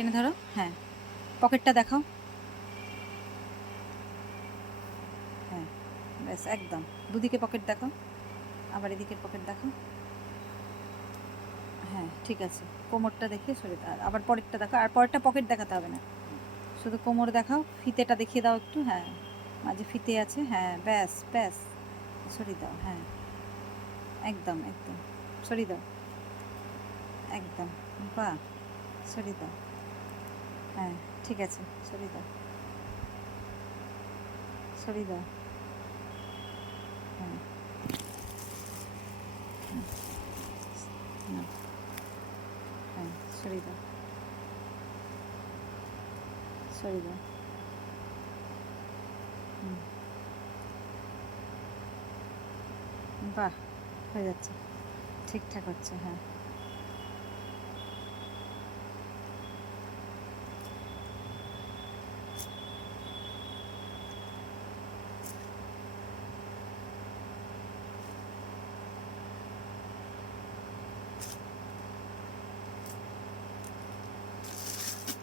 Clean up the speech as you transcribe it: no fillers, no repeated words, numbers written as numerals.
টেনে ধরো, হ্যাঁ। পকেটটা দেখাও, হ্যাঁ, ব্যাস একদম। দুদিকে পকেট দেখাও, আবার এদিকের পকেট দেখাও, হ্যাঁ ঠিক আছে। কোমরটা দেখিয়ে সরে দাও, আবার পরেরটা দেখাও, আর পরেরটা পকেট দেখাতে হবে না, শুধু কোমর দেখাও। ফিতেটা দেখিয়ে দাও একটু, হ্যাঁ মাঝে ফিতে আছে, হ্যাঁ ব্যাস ব্যাস। সরিয়ে দাও, হ্যাঁ একদম একদম, সরিয়ে দাও একদম, বাহ, সরিয়ে দাও, হ্যাঁ ঠিক আছে, সরিয়ে দাও, সরিয়ে দাও, হ্যাঁ হ্যাঁ, না, হ্যাঁ সরিয়ে দাও, সরিয়ে দাও, হুম, বাহ, হয়ে যাচ্ছে, ঠিকঠাক হচ্ছে, হ্যাঁ।